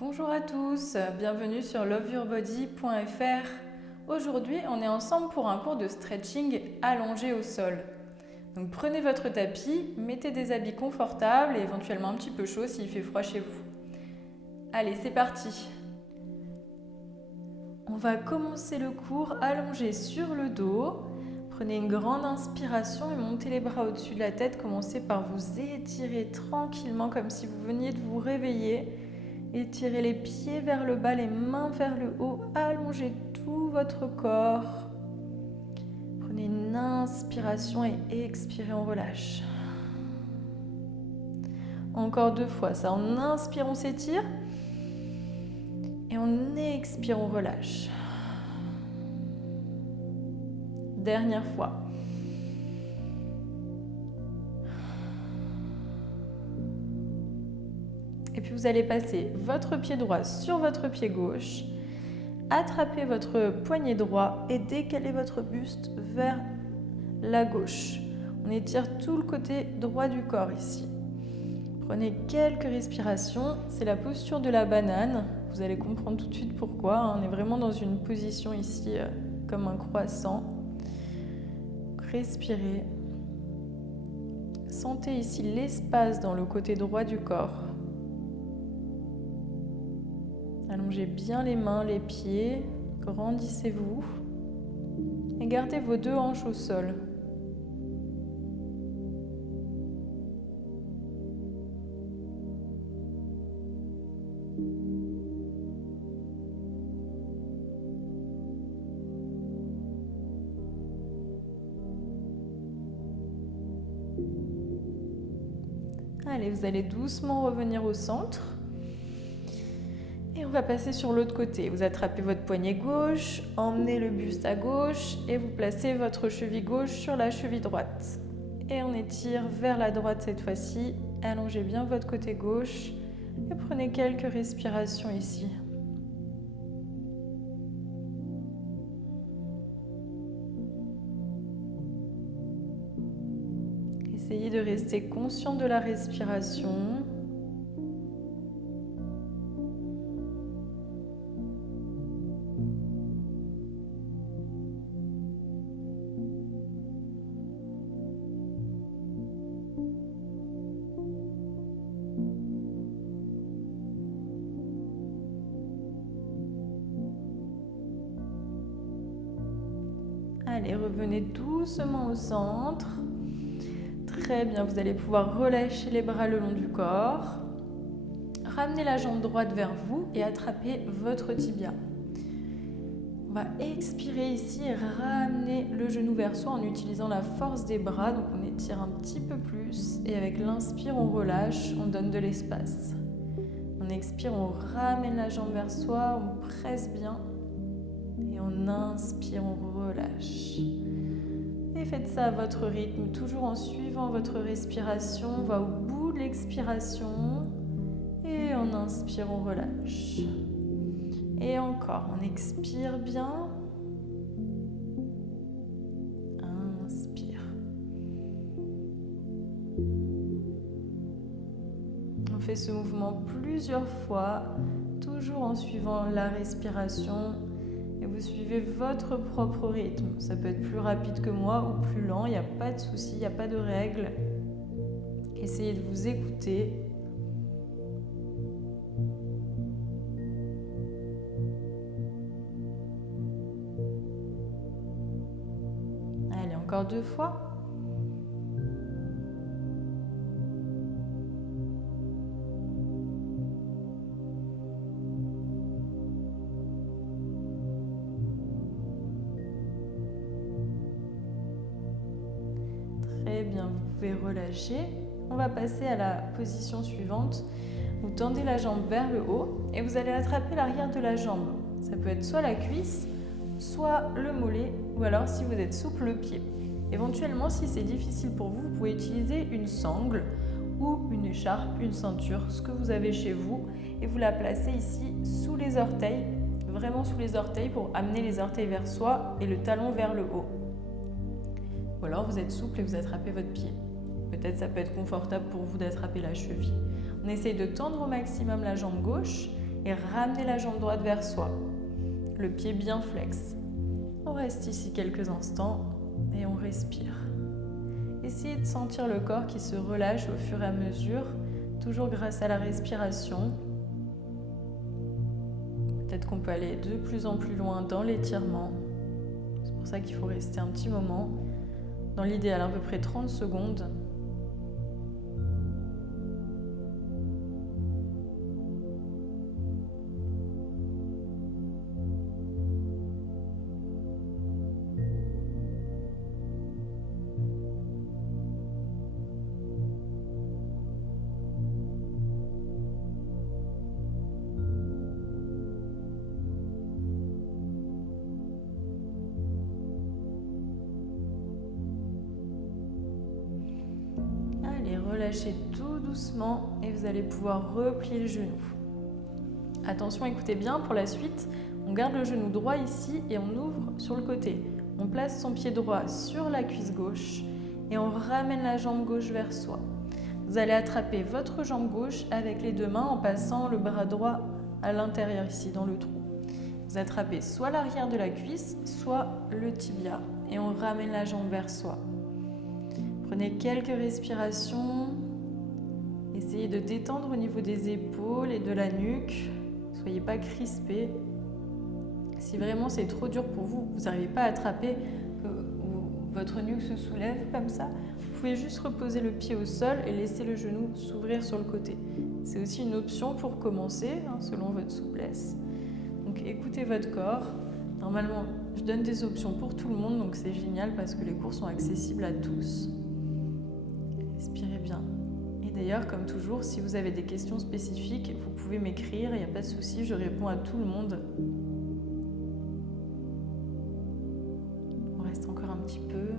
Bonjour à tous, bienvenue sur loveyourbody.fr. Aujourd'hui, on est ensemble pour un cours de stretching allongé au sol. Donc prenez votre tapis, mettez des habits confortables et éventuellement un petit peu chaud s'il fait froid chez vous. Allez, c'est parti. On va commencer le cours allongé sur le dos. Prenez une grande inspiration et montez les bras au-dessus de la tête. Commencez par vous étirer tranquillement comme si vous veniez de vous réveiller. Étirez les pieds vers le bas, les mains vers le haut, allongez tout votre corps. Prenez une inspiration et expirez, on relâche. Encore 2 fois, ça. En inspire, on s'étire. Et en expire, on relâche. Dernière fois. Et puis vous allez passer votre pied droit sur votre pied gauche, attrapez votre poignet droit et décalez votre buste vers la gauche. On étire tout le côté droit du corps ici. Prenez quelques respirations, c'est la posture de la banane. Vous allez comprendre tout de suite pourquoi. On est vraiment dans une position ici comme un croissant. Respirez. Sentez ici l'espace dans le côté droit du corps. Allongez bien les mains, les pieds, grandissez-vous et gardez vos 2 hanches au sol. Allez, vous allez doucement revenir au centre. Et on va passer sur l'autre côté. Vous attrapez votre poignet gauche, emmenez le buste à gauche et vous placez votre cheville gauche sur la cheville droite. Et on étire vers la droite cette fois-ci. Allongez bien votre côté gauche et prenez quelques respirations ici. Essayez de rester conscient de la respiration. Allez, revenez doucement au centre. Très bien, vous allez pouvoir relâcher les bras le long du corps. Ramenez la jambe droite vers vous et attrapez votre tibia. On va expirer ici et ramener le genou vers soi en utilisant la force des bras. Donc on étire un petit peu plus et avec l'inspire, on relâche, on donne de l'espace. On expire, on ramène la jambe vers soi, on presse bien. Et on inspire, on relâche. Et faites ça à votre rythme, toujours en suivant votre respiration. On va au bout de l'expiration. Et on inspire, on relâche. Et encore, on expire bien. Inspire. On fait ce mouvement plusieurs fois, toujours en suivant la respiration. Et vous suivez votre propre rythme. Ça peut être plus rapide que moi ou plus lent, il n'y a pas de souci, il n'y a pas de règle. Essayez de vous écouter. Allez, encore 2 fois. Très bien, vous pouvez relâcher. On va passer à la position suivante. Vous tendez la jambe vers le haut et vous allez attraper l'arrière de la jambe. Ça peut être soit la cuisse, soit le mollet ou alors si vous êtes souple, le pied. Éventuellement, si c'est difficile pour vous, vous pouvez utiliser une sangle ou une écharpe, une ceinture, ce que vous avez chez vous et vous la placez ici sous les orteils, vraiment sous les orteils pour amener les orteils vers soi et le talon vers le haut. Ou alors vous êtes souple et vous attrapez votre pied. Peut-être ça peut être confortable pour vous d'attraper la cheville. On essaye de tendre au maximum la jambe gauche et ramenez la jambe droite vers soi. Le pied bien flex. On reste ici quelques instants et on respire. Essayez de sentir le corps qui se relâche au fur et à mesure, toujours grâce à la respiration. Peut-être qu'on peut aller de plus en plus loin dans l'étirement. C'est pour ça qu'il faut rester un petit moment. Dans l'idéal, à peu près 30 secondes. Relâchez tout doucement et vous allez pouvoir replier le genou. Attention, écoutez bien pour la suite. On garde le genou droit ici et on ouvre sur le côté. On place son pied droit sur la cuisse gauche et on ramène la jambe gauche vers soi. Vous allez attraper votre jambe gauche avec les deux mains en passant le bras droit à l'intérieur ici dans le trou. Vous attrapez soit l'arrière de la cuisse, soit le tibia et on ramène la jambe vers soi. Prenez quelques respirations. Essayez de détendre au niveau des épaules et de la nuque. Soyez pas crispés. Si vraiment c'est trop dur pour vous, vous n'arrivez pas à attraper, que votre nuque se soulève comme ça, vous pouvez juste reposer le pied au sol et laisser le genou s'ouvrir sur le côté. C'est aussi une option pour commencer, selon votre souplesse. Donc écoutez votre corps. Normalement, je donne des options pour tout le monde, donc c'est génial parce que les cours sont accessibles à tous. Respirez bien. Et d'ailleurs, comme toujours, si vous avez des questions spécifiques, vous pouvez m'écrire, il n'y a pas de souci, je réponds à tout le monde. On reste encore un petit peu.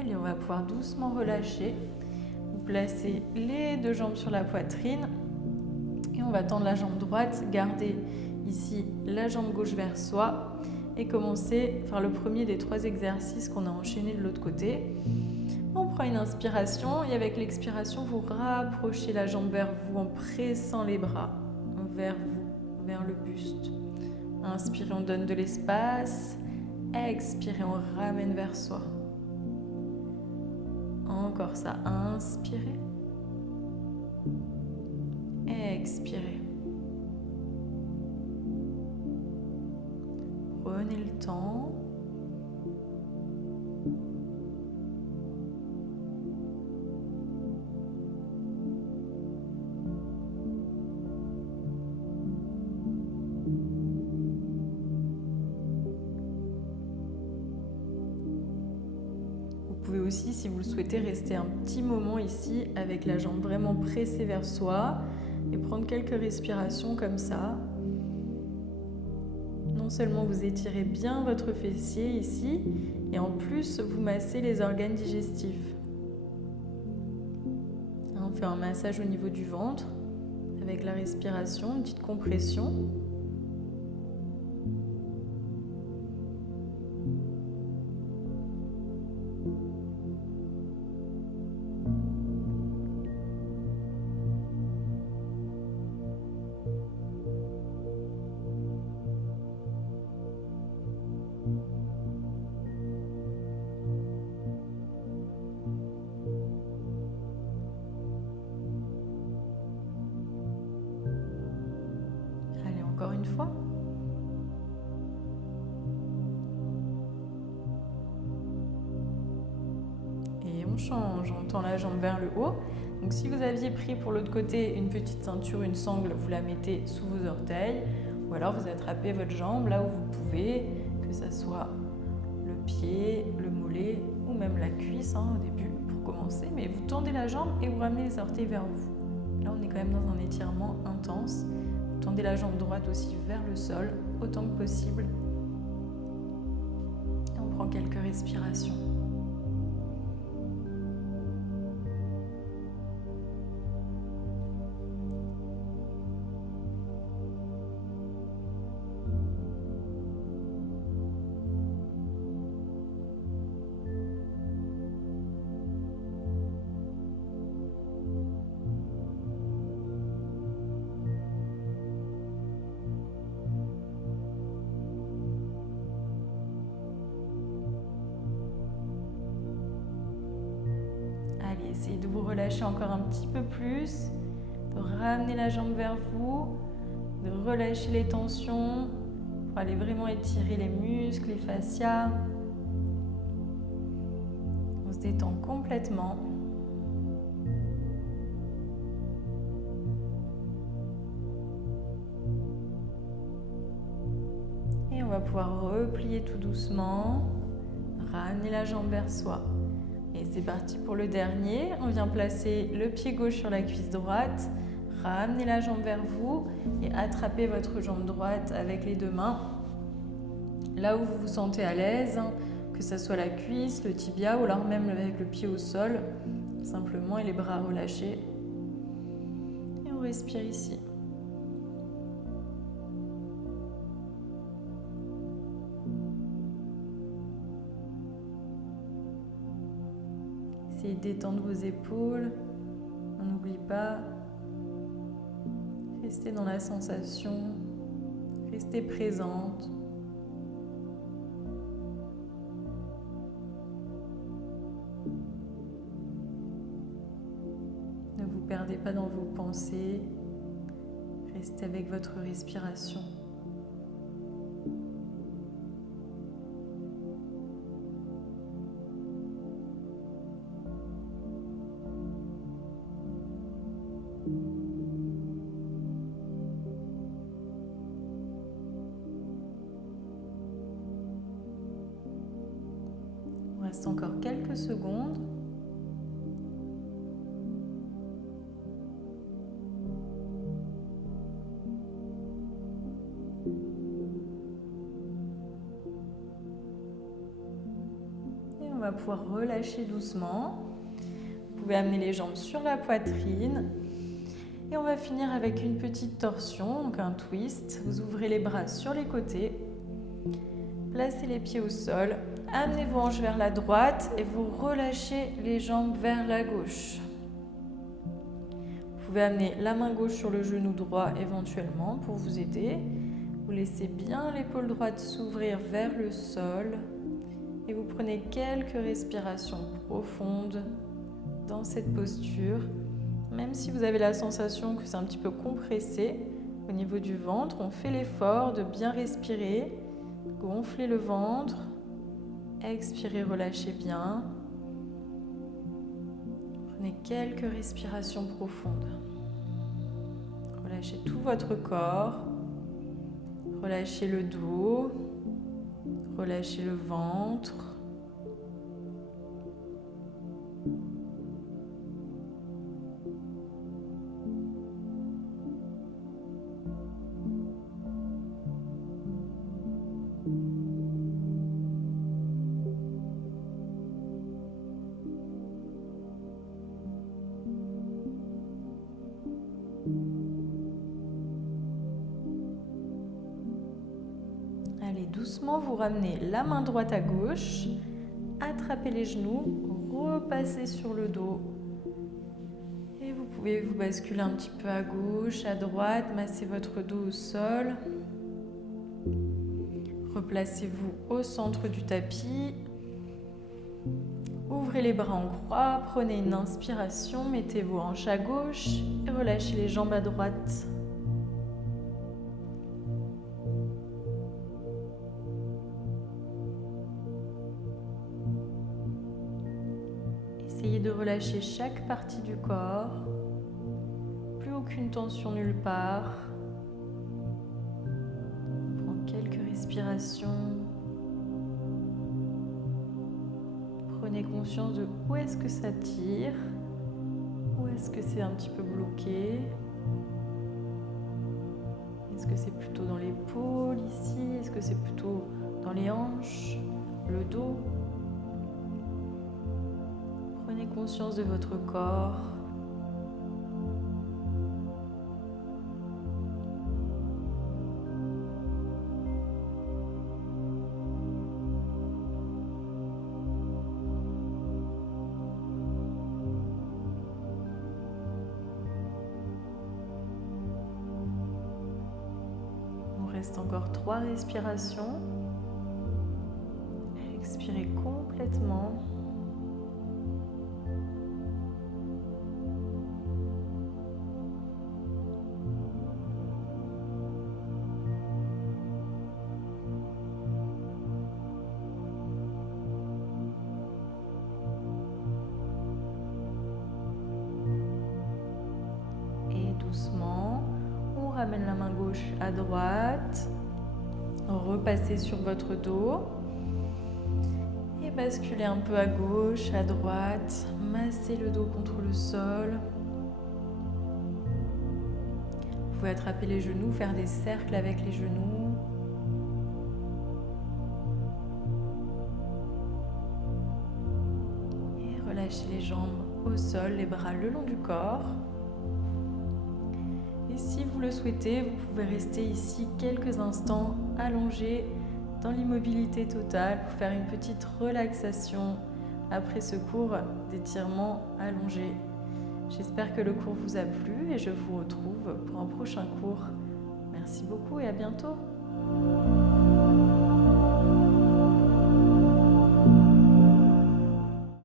Allez, on va pouvoir doucement relâcher. Vous placez les deux jambes sur la poitrine et on va tendre la jambe droite, garder ici la jambe gauche vers soi et commencer par le premier des 3 exercices qu'on a enchaînés de l'autre côté. On prend une inspiration et avec l'expiration, vous rapprochez la jambe vers vous en pressant les bras vers vous, vers le buste. Inspirez, on donne de l'espace. Expirez, on ramène vers soi. Encore ça, inspirez. Expirez. Prenez le temps. Vous pouvez aussi, si vous le souhaitez, rester un petit moment ici avec la jambe vraiment pressée vers soi et prendre quelques respirations comme ça. Non seulement vous étirez bien votre fessier ici, et en plus vous massez les organes digestifs. On fait un massage au niveau du ventre avec la respiration, une petite compression. Encore une fois. Et on change, on tend la jambe vers le haut. Donc si vous aviez pris pour l'autre côté une petite ceinture, une sangle, vous la mettez sous vos orteils. Ou alors vous attrapez votre jambe là où vous pouvez, que ce soit le pied, le mollet ou même la cuisse au début pour commencer. Mais vous tendez la jambe et vous ramenez les orteils vers vous. Là on est quand même dans un étirement intense. Tendez la jambe droite aussi vers le sol, autant que possible. reprend quelques respirations. Allez, essayez de vous relâcher encore un petit peu plus, de ramener la jambe vers vous, de relâcher les tensions pour aller vraiment étirer les muscles, les fascias. On se détend complètement. Et on va pouvoir replier tout doucement, ramener la jambe vers soi. Et c'est parti pour le dernier. On vient placer le pied gauche sur la cuisse droite, ramenez la jambe vers vous et attrapez votre jambe droite avec les deux mains. Là où vous vous sentez à l'aise, que ce soit la cuisse, le tibia ou alors même avec le pied au sol, simplement et les bras relâchés. Et on respire ici. Essayez d'étendre vos épaules. On n'oublie pas. Restez dans la sensation. Restez présente. Ne vous perdez pas dans vos pensées. Restez avec votre respiration. Il reste encore quelques secondes. Et on va pouvoir relâcher doucement. Vous pouvez amener les jambes sur la poitrine. Et on va finir avec une petite torsion, donc un twist. Vous ouvrez les bras sur les côtés. Placez les pieds au sol. Amenez vos hanches vers la droite et vous relâchez les jambes vers la gauche. Vous pouvez amener la main gauche sur le genou droit éventuellement pour vous aider. Vous laissez bien l'épaule droite s'ouvrir vers le sol et vous prenez quelques respirations profondes dans cette posture. Même si vous avez la sensation que c'est un petit peu compressé au niveau du ventre, on fait l'effort de bien respirer, gonfler le ventre. Expirez, relâchez bien. Prenez quelques respirations profondes. Relâchez tout votre corps. Relâchez le dos. Relâchez le ventre. Allez, doucement, vous ramenez la main droite à gauche, attrapez les genoux, repassez sur le dos. Et vous pouvez vous basculer un petit peu à gauche, à droite, massez votre dos au sol. Replacez-vous au centre du tapis. Ouvrez les bras en croix, prenez une inspiration, mettez vos hanches à gauche et relâchez les jambes à droite. Essayez de relâcher chaque partie du corps. Plus aucune tension nulle part. Prends quelques respirations. Prenez conscience de où est-ce que ça tire, où est-ce que c'est un petit peu bloqué. Est-ce que c'est plutôt dans l'épaule ici? Est-ce que c'est plutôt dans les hanches? le dos. Prenez conscience de votre corps. Il reste encore 3 respirations. Expirez complètement. Et doucement, on ramène la main gauche à droite. Repassez sur votre dos. Et basculez un peu à gauche, à droite. Massez le dos contre le sol. Vous pouvez attraper les genoux, faire des cercles avec les genoux. Et relâchez les jambes au sol, les bras le long du corps. Et si vous le souhaitez, vous pouvez rester ici quelques instants allongés dans l'immobilité totale pour faire une petite relaxation après ce cours d'étirement allongé. J'espère que le cours vous a plu et je vous retrouve pour un prochain cours. Merci beaucoup et à bientôt.